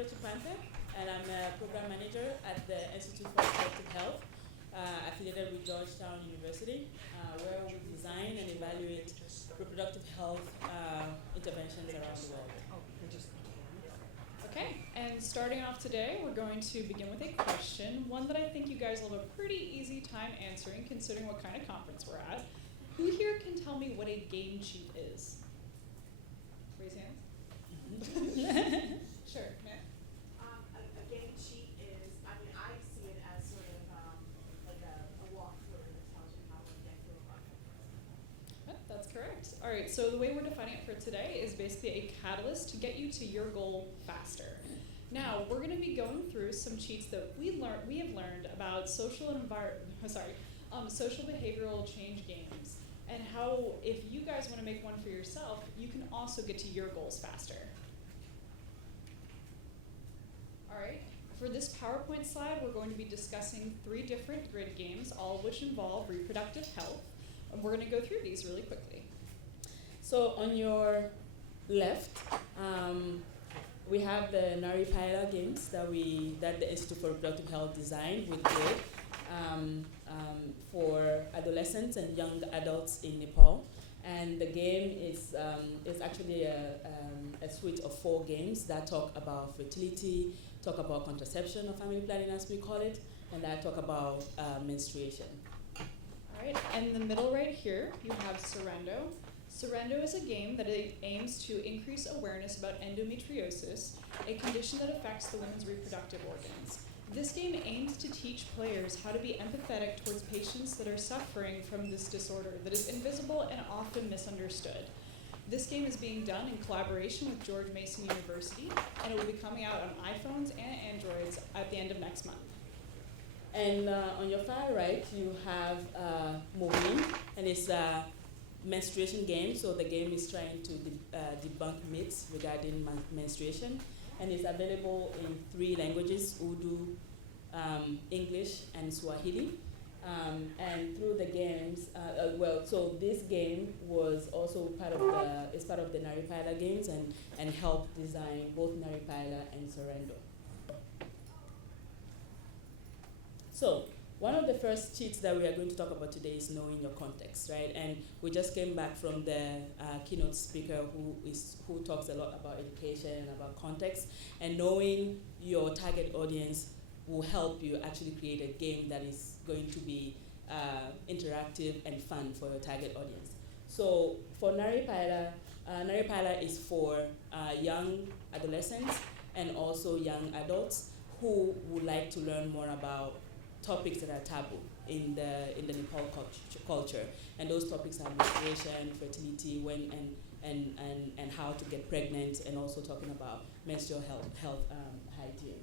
Sandra Chipanta, and I'm a program manager at the Institute for Reproductive Health, affiliated with Georgetown University, where we design and evaluate reproductive health interventions around the world. Okay, and starting off today, we're going to begin with a question, one that I think you guys will have a pretty easy time answering considering what kind of conference we're at. Who here can tell me what a game cheat is? Raise hands. Sure, Matt? A game cheat is, I see it as sort of like a walkthrough that tells you how to get through a button. That's correct. All right, so the way we're defining it for today is basically a catalyst to get you to your goal faster. Now, we're going to be going through some cheats that we have learned about social behavioral change games, and how if you guys want to make one for yourself, you can also get to your goals faster. All right, for this PowerPoint slide, we're going to be discussing 3 different grid games, all of which involve reproductive health. And we're going to go through these really quickly. So on your left, we have the Naripayla games that the Institute for Reproductive Health designed with grid for adolescents and young adults in Nepal. And the game is actually a suite of 4 games that talk about fertility, talk about contraception or family planning as we call it, and that talk about menstruation. All right, and in the middle right here, you have Sorrento. Sorrento is a game that aims to increase awareness about endometriosis, a condition that affects the women's reproductive organs. This game aims to teach players how to be empathetic towards patients that are suffering from this disorder that is invisible and often misunderstood. This game is being done in collaboration with George Mason University, and it will be coming out on iPhones and Androids at the end of next month. And on your far right, you have Moving, and it's a menstruation game. So the game is trying to debunk myths regarding menstruation, and it's available in 3 languages: Urdu, English, and Swahili. And through the games, so this game was also part of the Naripayla games and helped design both Naripayla and Sorrento. So one of the first cheats that we are going to talk about today is knowing your context, right? And we just came back from the keynote speaker who talks a lot about education and about context. And knowing your target audience will help you actually create a game that is going to be interactive and fun for your target audience. So for Naripayla is for young adolescents and also young adults who would like to learn more about topics that are taboo in the Nepal culture, and those topics are menstruation, fertility, and how to get pregnant, and also talking about menstrual health hygiene.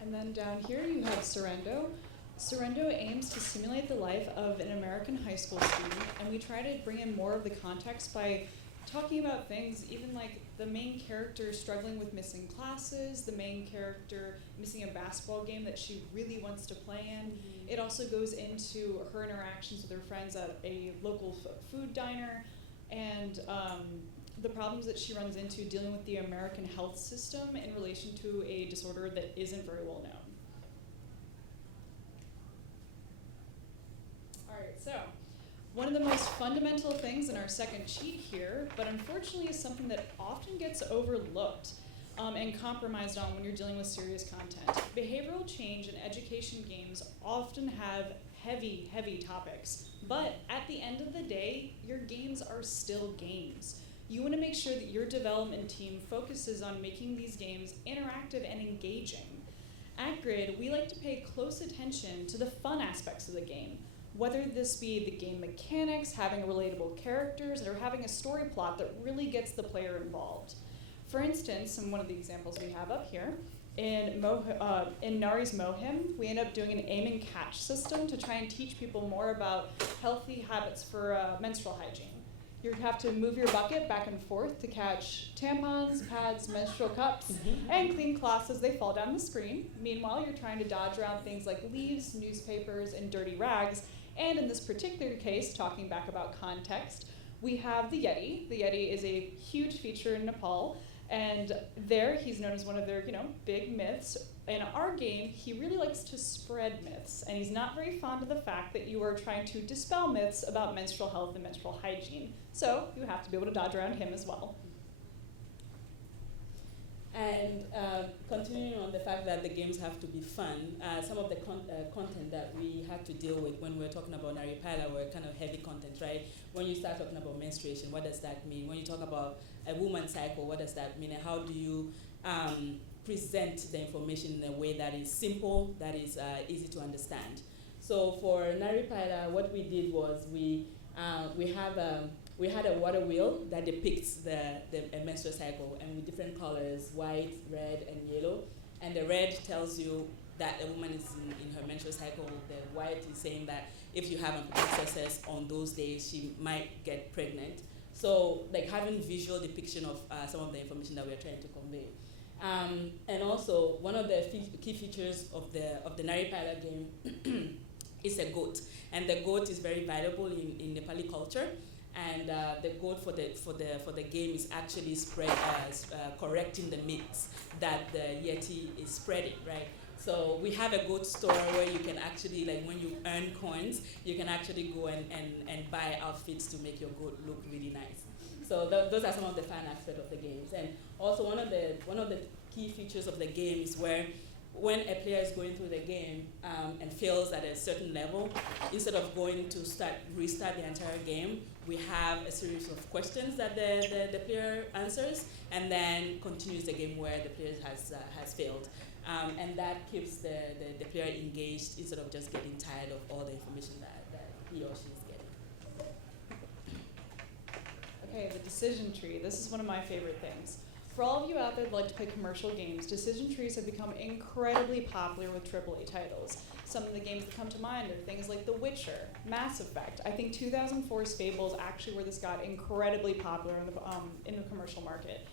And then down here you have Sorrento. Sorrento aims to simulate the life of an American high school student, and we try to bring in more of the context by talking about things even like the main character struggling with missing classes, the main character missing a basketball game that she really wants to play in. It also goes into her interactions with her friends at a local food diner, and the problems that she runs into dealing with the American health system in relation to a disorder that isn't very well known. All right, so one of the most fundamental things in our second cheat here, but unfortunately is something that often gets overlooked and compromised on when you're dealing with serious content. Behavioral change and education games often have heavy, heavy topics, but at the end of the day, your games are still games. You want to make sure that your development team focuses on making these games interactive and engaging. At Grid, we like to pay close attention to the fun aspects of the game, whether this be the game mechanics, having relatable characters, or having a story plot that really gets the player involved. For instance, and one of the examples we have up here, in Nari's Mohim, we end up doing an aim and catch system to try and teach people more about healthy habits for menstrual hygiene. You have to move your bucket back and forth to catch tampons, pads, menstrual cups, and clean cloths as they fall down the screen. Meanwhile, you're trying to dodge around things like leaves, newspapers, and dirty rags. And in this particular case, talking back about context, we have the Yeti. The Yeti is a huge feature in Nepal, And there, he's known as one of their, big myths. In our game, he really likes to spread myths, and he's not very fond of the fact that you are trying to dispel myths about menstrual health and menstrual hygiene. So you have to be able to dodge around him as well. And continuing on the fact that the games have to be fun, some of the content that we had to deal with when we were talking about Naripala were kind of heavy content, right? When you start talking about menstruation, what does that mean? When you talk about a woman's cycle, what does that mean? And how do you present the information in a way that is simple, that is easy to understand? So for Naripala, what we did was we had a water wheel that depicts the menstrual cycle, and with different colors, white, red, and yellow. And the red tells you that a woman is in her menstrual cycle. The white is saying that if you have unprotected success on those days, she might get pregnant. So like having visual depiction of some of the information that we are trying to convey. And also, one of the key features of the Naripala game is a goat. And the goat is very valuable in Nepali culture. And the goat for the game is actually correcting the myths that the Yeti is spreading, right? So we have a goat store where you can actually, like when you earn coins, you can actually go and buy outfits to make your goat look really nice. So those are some of the fun aspects of the games. And also one of the key features of the game is where when a player is going through the game and fails at a certain level, instead of going to restart the entire game, we have a series of questions that the player answers, and then continues the game where the player has failed. And that keeps the player engaged instead of just getting tired of all the information that he or she is getting. Okay, the decision tree. This is one of my favorite things. For all of you out there that like to play commercial games, decision trees have become incredibly popular with AAA titles. Some of the games that come to mind are things like The Witcher, Mass Effect. I think 2004's Fable is actually where this got incredibly popular in the commercial market.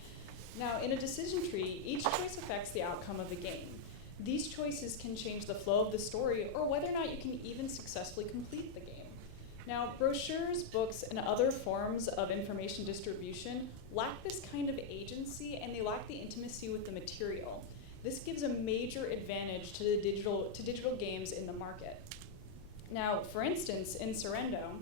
Now, in a decision tree, each choice affects the outcome of the game. These choices can change the flow of the story or whether or not you can even successfully complete the game. Now, brochures, books, and other forms of information distribution lack this kind of agency, and they lack the intimacy with the material. This gives a major advantage to digital games in the market. Now, for instance, in Sorrento,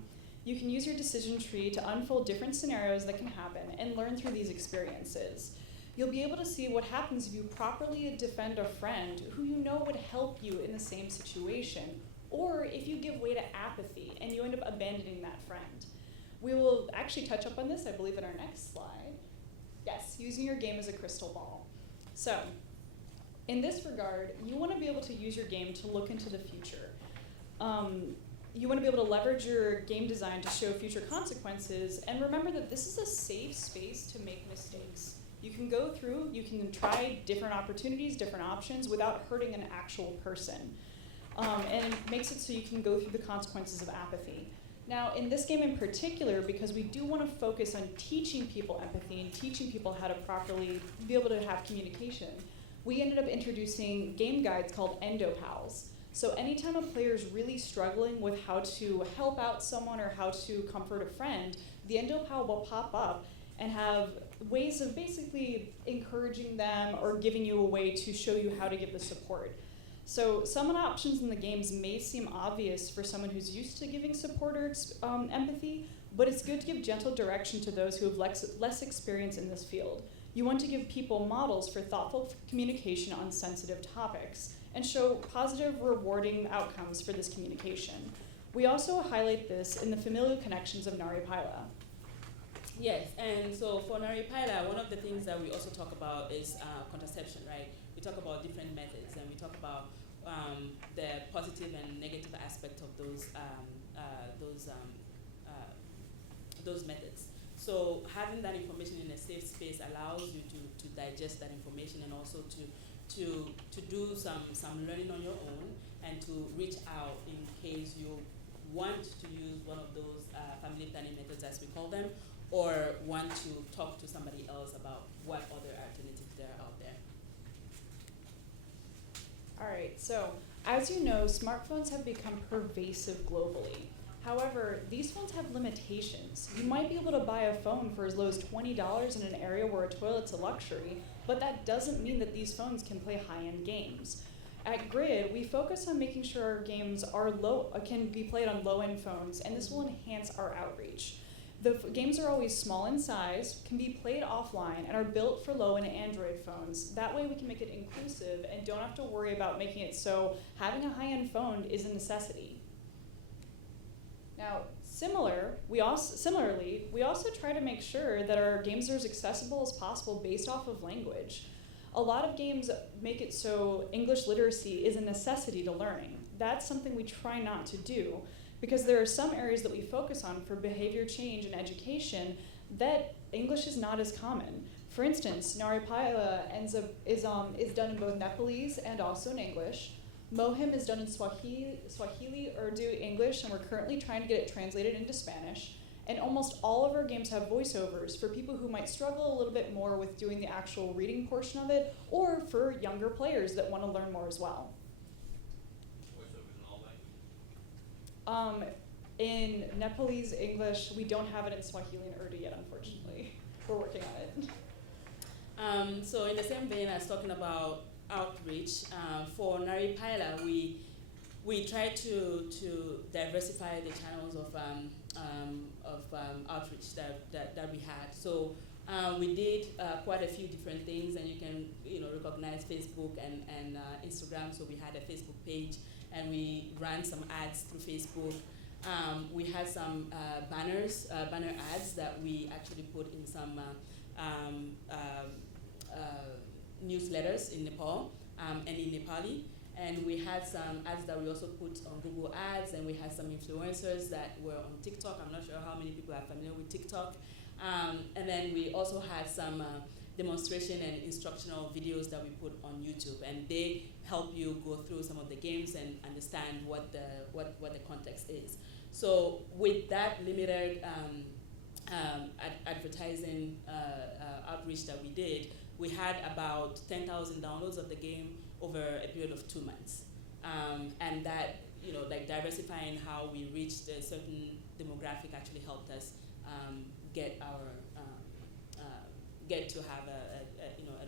you can use your decision tree to unfold different scenarios that can happen and learn through these experiences. You'll be able to see what happens if you properly defend a friend who you know would help you in the same situation, or if you give way to apathy and you end up abandoning that friend. We will actually touch up on this, I believe, in our next slide. Yes, using your game as a crystal ball. So, in this regard, you want to be able to use your game to look into the future. You want to be able to leverage your game design to show future consequences, and remember that this is a safe space to make mistakes. You can go through, you can try different opportunities, different options without hurting an actual person. And it makes it so you can go through the consequences of apathy. Now, in this game in particular, because we do want to focus on teaching people empathy and teaching people how to properly be able to have communication, we ended up introducing game guides called EndoPals. So anytime a player is really struggling with how to help out someone or how to comfort a friend, the EndoPal will pop up and have ways of basically encouraging them or giving you a way to show you how to give the support. So some of the options in the games may seem obvious for someone who's used to giving support or empathy, but it's good to give gentle direction to those who have less experience in this field. You want to give people models for thoughtful communication on sensitive topics and show positive, rewarding outcomes for this communication. We also highlight this in the familial connections of Naripala. Yes, and so for Naripala, one of the things that we also talk about is contraception, right? We talk about different methods, and we talk about the positive and negative aspect of those methods. So having that information in a safe space allows you to digest that information and also to do some learning on your own and to reach out in case you want to use one of those family planning methods, as we call them, or want to talk to somebody else about what other alternatives there are out there. All right, so as you know, smartphones have become pervasive globally. However, these phones have limitations. You might be able to buy a phone for as low as $20 in an area where a toilet's a luxury, but that doesn't mean that these phones can play high-end games. At Grid, we focus on making sure our games can be played on low-end phones, and this will enhance our outreach. The games are always small in size, can be played offline, and are built for low-end Android phones. That way we can make it inclusive and don't have to worry about making it so having a high-end phone is a necessity. Now, similarly, we also try to make sure that our games are as accessible as possible based off of language. A lot of games make it so English literacy is a necessity to learning. That's something we try not to do, because there are some areas that we focus on for behavior change and education that English is not as common. For instance, Naripaila is done in both Nepalese and also in English. Mohim is done in Swahili, Urdu, English, and we're currently trying to get it translated into Spanish. And almost all of our games have voiceovers for people who might struggle a little bit more with doing the actual reading portion of it, or for younger players that want to learn more as well. Voiceovers in all languages? In Nepalese, English, we don't have it in Swahili and Urdu yet, unfortunately. We're working on it. So in the same vein as talking about outreach, for Naripaila, we try to diversify the channels of outreach that we had. So we did quite a few different things, and you can recognize Facebook and Instagram. So we had a Facebook page, and we ran some ads through Facebook. We had some banner ads that we actually put in some newsletters in Nepal and in Nepali. And we had some ads that we also put on Google Ads, and we had some influencers that were on TikTok. I'm not sure how many people are familiar with TikTok. And then we also had some demonstration and instructional videos that we put on YouTube, and they help you go through some of the games and understand what the context is. So with that limited advertising outreach that we did, we had about 10,000 downloads of the game over a period of 2 months. And that, like diversifying how we reached a certain demographic actually helped us get to have a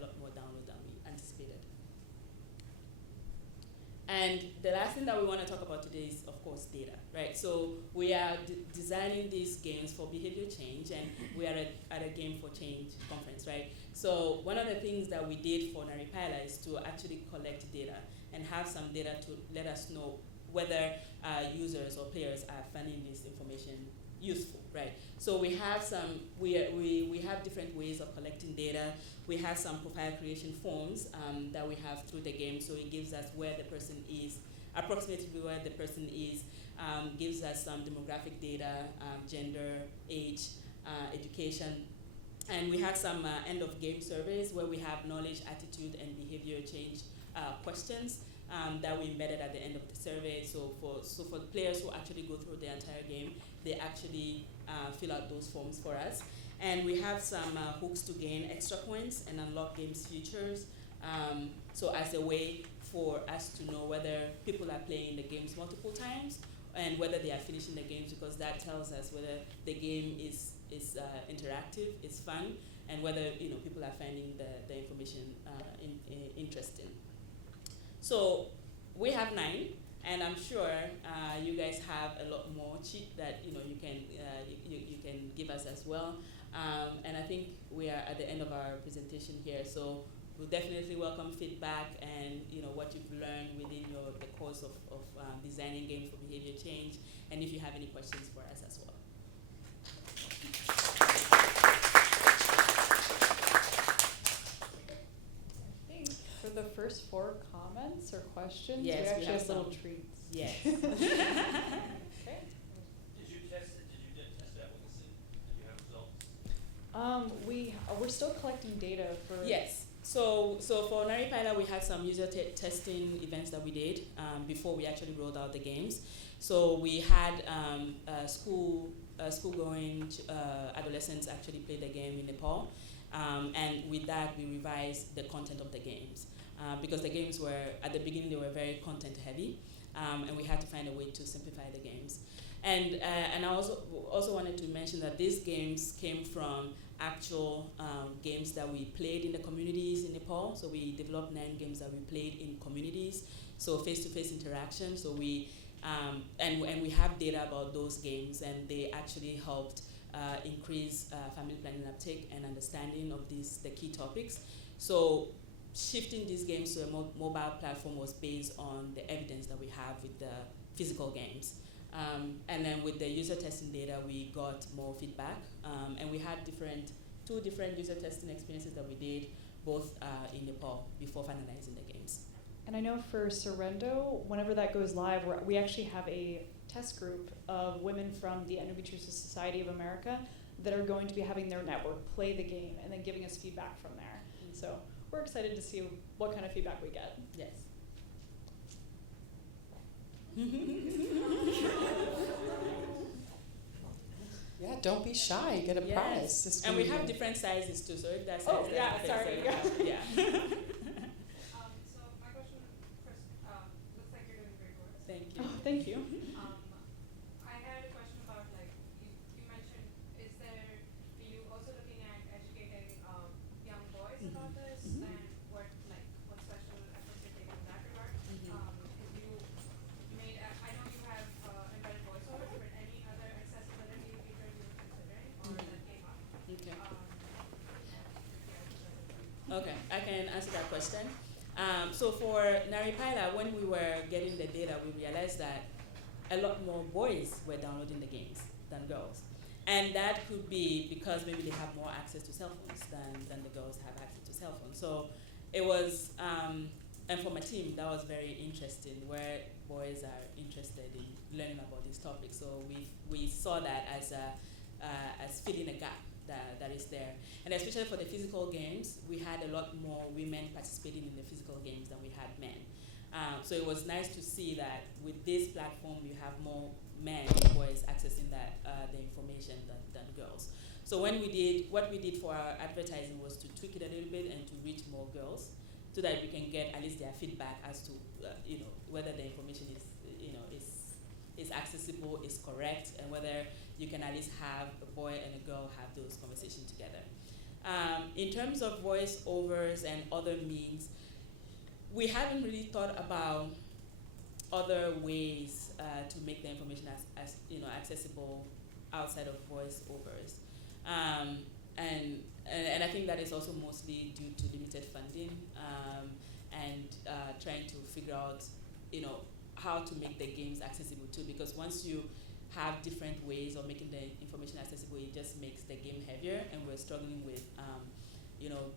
lot more downloads than we anticipated. And the last thing that we want to talk about today is, of course, data, right? So we are designing these games for behavior change, and we are at a Game for Change conference, right? So one of the things that we did for Naripaila is to actually collect data and have some data to let us know whether users or players are finding this information useful, right? So we have we have different ways of collecting data. We have some profile creation forms that we have through the game, so it gives us where the person is, approximately where the person is, gives us some demographic data, gender, age, education. And we have some end of game surveys where we have knowledge, attitude, and behavior change questions that we embedded at the end of the survey. So for the players who actually go through the entire game, they actually fill out those forms for us. And we have some hooks to gain extra points and unlock games features. So as a way for us to know whether people are playing the games multiple times and whether they are finishing the games, because that tells us whether the game is interactive, is fun, and whether people are finding the information interesting. So we have 9, and I'm sure you guys have a lot more cheat that you can give us as well. And I think we are at the end of our presentation here, so we'll definitely welcome feedback and what you've learned within the course of designing games for behavior change, and if you have any questions for us as well. I think for the first 4 comments or questions, yes, we actually have some little treats. Yes. Okay. Did you test it? Did you test efficacy? Did you have results? We're still collecting data for. Yes. So for Naripaila, we had some user testing events that we did before we actually rolled out the games. So we had school-going adolescents actually play the game in Nepal, and with that we revised the content of the games because the games were at the beginning they were very content heavy, and we had to find a way to simplify the games. And I also wanted to mention that these games came from actual games that we played in the communities in Nepal. So we developed 9 games that we played in communities, so face-to-face interaction. So we and we have data about those games, and they actually helped increase family planning uptake and understanding of the key topics. So shifting these games to a mobile platform was based on the evidence that we have with the physical games. And then with the user testing data, we got more feedback, and we had 2 different user testing experiences that we did, both in Nepal, before finalizing the games. And I know for Sorrento, whenever that goes live, we actually have a test group of women from the Endometriosis Society of America that are going to be having their network play the game and then giving us feedback from there. So we're excited to see what kind of feedback we get. Yes. Yeah, don't be shy. Get a prize. This And we have weekend. different sizes too, so if that's Oh, yeah, sorry. yeah. So my question, Chris, looks like you're doing great work. Thank you. Oh, thank you. I had a question about, like, you mentioned, are you also looking at educating young boys about this, and what special efforts you're taking in that regard? If you made, I know you have embedded voiceovers, but any other accessibility features you were considering or that came up? Okay. Yeah. Okay, I can answer that question. So for Naripaila, when we were getting the data, we realized that a lot more boys were downloading the games than girls. And that could be because maybe they have more access to cell phones than the girls have access to cell phones. So it was, and for my team, that was very interesting, where boys are interested in learning about these topics. So we saw that as filling a gap that is there. And especially for the physical games, we had a lot more women participating in the physical games than we had men. So it was nice to see that with this platform, you have more men and boys accessing the information than girls. So what we did for our advertising was to tweak it a little bit and to reach more girls, so that we can get at least their feedback as to whether the information is accessible, is correct, and whether you can at least have a boy and a girl have those conversations together. In terms of voiceovers and other means, we haven't really thought about other ways to make the information as accessible outside of voiceovers, and I think that is also mostly due to limited funding, and trying to figure out how to make the games accessible too, because once you have different ways of making the information accessible, it just makes the game heavier, and we're struggling with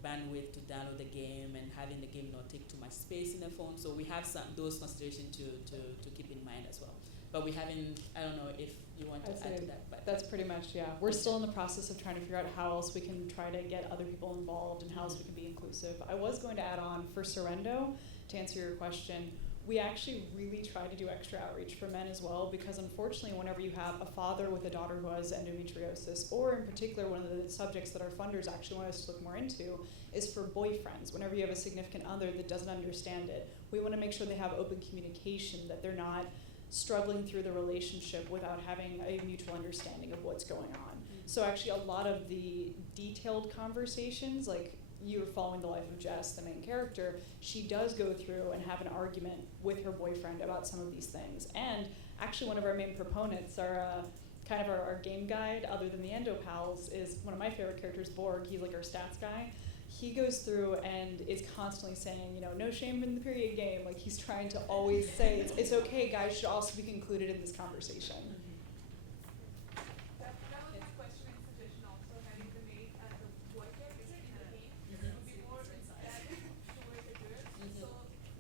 bandwidth to download the game and having the game not take too much space in the phone. So we have those considerations to keep in mind as well. But we haven't, I don't know if you want to add to that. But That's pretty much, yeah. We're still in the process of trying to figure out how else we can try to get other people involved and how else we can be inclusive. I was going to add on for Sorrento, to answer your question, we actually really try to do extra outreach for men as well, because unfortunately whenever you have a father with a daughter who has endometriosis, or in particular one of the subjects that our funders actually want us to look more into is for boyfriends. Whenever you have a significant other that doesn't understand it, we want to make sure they have open communication, that they're not struggling through the relationship without having a mutual understanding of what's going on. So actually a lot of the detailed conversations, like you're following the life of Jess, the main character, she does go through and have an argument with her boyfriend about some of these things. And actually one of our main proponents, our game guide, other than the Endo Pals, is one of my favorite characters, Borg. He's like our stats guy. He goes through and is constantly saying, no shame in the period game. Like he's trying to always say, it's okay, guys should also be included in this conversation. That was my question and suggestion also, having the maid as a boy character in the game would be more emphatic towards the girls. So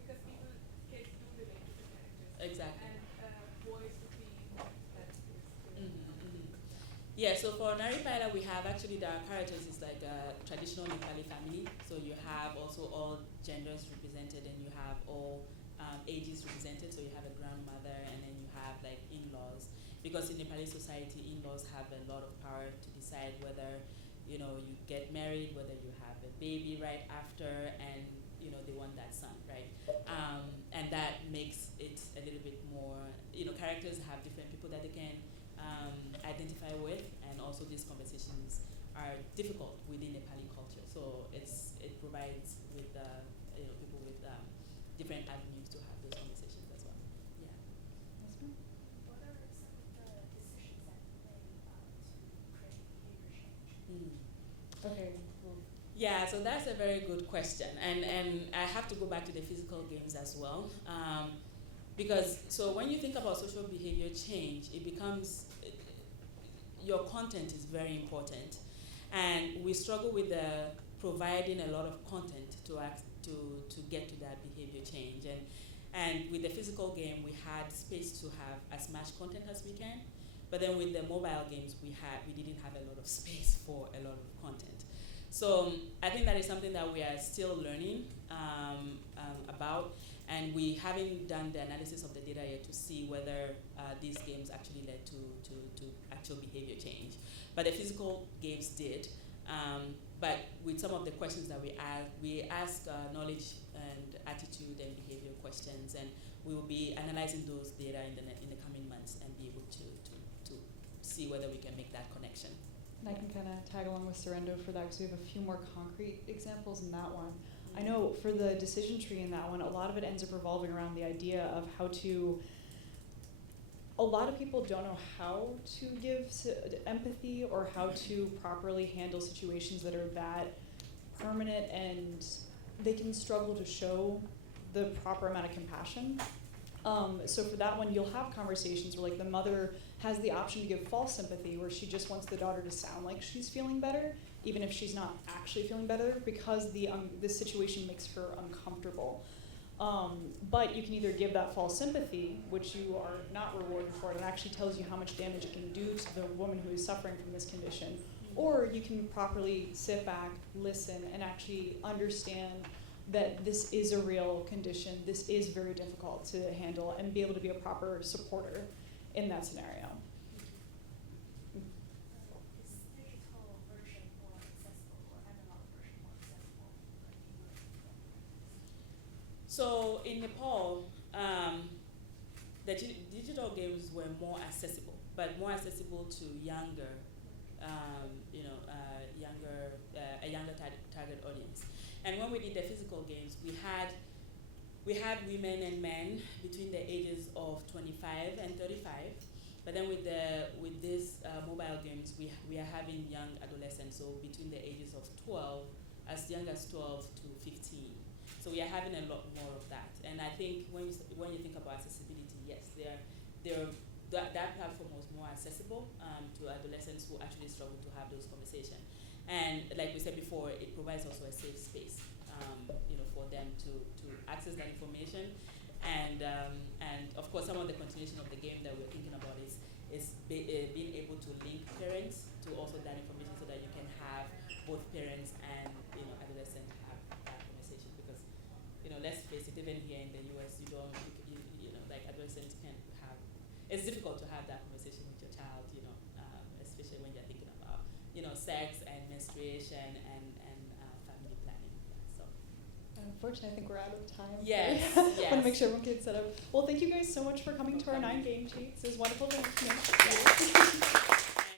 because kids do relate to the characters. exactly. And boys would be that is Yeah, so for Naripaila, we have actually the characters is like a traditional Nepali family. So you have also all genders represented, and you have all ages represented. So you have a grandmother, and then you have like in-laws. Because in Nepali society, in-laws have a lot of power to decide whether you get married, whether you have a baby right after, and they want that son, right? And that makes it a little bit more. Characters have different people that they can identify with, and also these conversations are difficult within Nepali culture. So it provides with people with different avenues to have those conversations as well. Yeah. What are some of the decisions that you made to create behavior change? Okay. Yeah, so that's a very good question, and I have to go back to the physical games as well, because so when you think about social behavior change, it becomes your content is very important, and we struggle with providing a lot of content to get to that behavior change, and with the physical game we had space to have as much content as we can, but then with the mobile games we didn't have a lot of space for a lot of content. So I think that is something that we are still learning about, and we haven't done the analysis of the data yet to see whether these games actually led to actual behavior change. But the physical games did. But with some of the questions that we ask knowledge and attitude and behavior questions, and we will be analyzing those data in the coming months and be able to see whether we can make that connection. And I can kind of tag along with Surrendo for that because we have a few more concrete examples in that one. I know for the decision tree in that one, a lot of it ends up revolving around the idea of how to, a lot of people don't know how to give empathy or how to properly handle situations that are that permanent, and they can struggle to show the proper amount of compassion. So for that one, you'll have conversations where like the mother has the option to give false sympathy, where she just wants the daughter to sound like she's feeling better, even if she's not actually feeling better, because the situation makes her uncomfortable. But you can either give that false sympathy, which you are not rewarded for, and actually tells you how much damage it can do to the woman who is suffering from this condition, or you can properly sit back, listen, and actually understand that this is a real condition, this is very difficult to handle, and be able to be a proper supporter in that scenario. Is digital version more accessible or analog version more accessible? So in Nepal, the digital games were more accessible, but more accessible to younger, a younger target audience. And when we did the physical games, we had women and men between the ages of 25 and 35. But then with these mobile games, we are having young adolescents, so between the ages of 12, as young as 12 to 15. So we are having a lot more of that. And I think when you think about accessibility, yes, that platform was more accessible to adolescents who actually struggle to have those conversations. And like we said before, it provides also a safe space, for them to access that information. And of course, some of the continuation of the game that we're thinking about is being able to link parents to also that information, so that you can have both parents and adolescents have that conversation. Because let's face it, even here in the US, like adolescents can't have. It's difficult to have that conversation with your child, especially when you're thinking about sex and menstruation and family planning. So. Unfortunately, I think we're out of time. Yes. Want to make sure everyone gets set up. Well, thank you guys so much for coming to our 9 game cheats. It was wonderful to meet you.